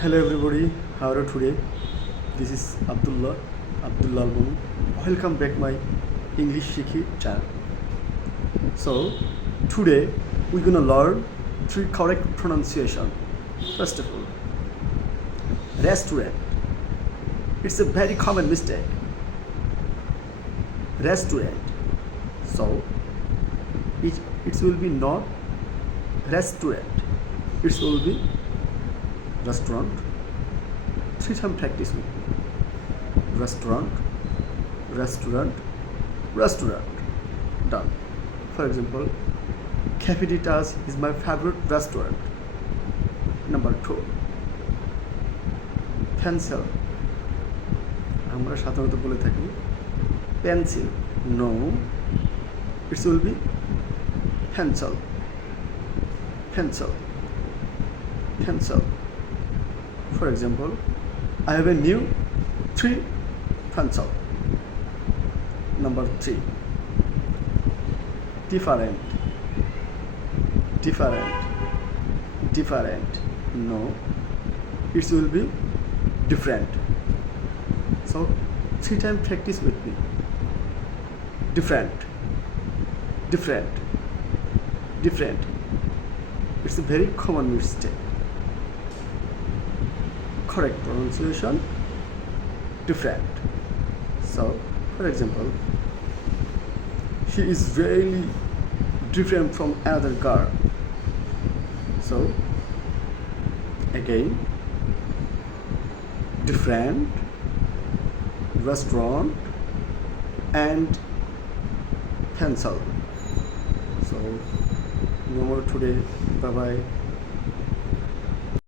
Hello everybody, how are you today? This is Abdullah Album. Welcome back my English Shikhi channel. So today we're gonna learn three correct pronunciation. First of all, restaurant. It's a very common mistake. Restaurant. So it will be not restaurant. It will be restaurant. Three times practice with me. Restaurant, restaurant, restaurant. Done. For example, Cafe Ditas is my favorite restaurant. Number 2, pencil. আমরা সাধারণত বলে থাকি pencil. No, it will be pencil. Pencil. Pencil. For example, I have a new 3 pencil. Number 3, different. Different. Different. No, it will be different. So 3 times practice with me. Different. Different. Different. It's a very common mistake. Correct pronunciation, different. So, for example, she is really different from another girl. So, again, different, restaurant, and pencil. So, no more today. Bye bye.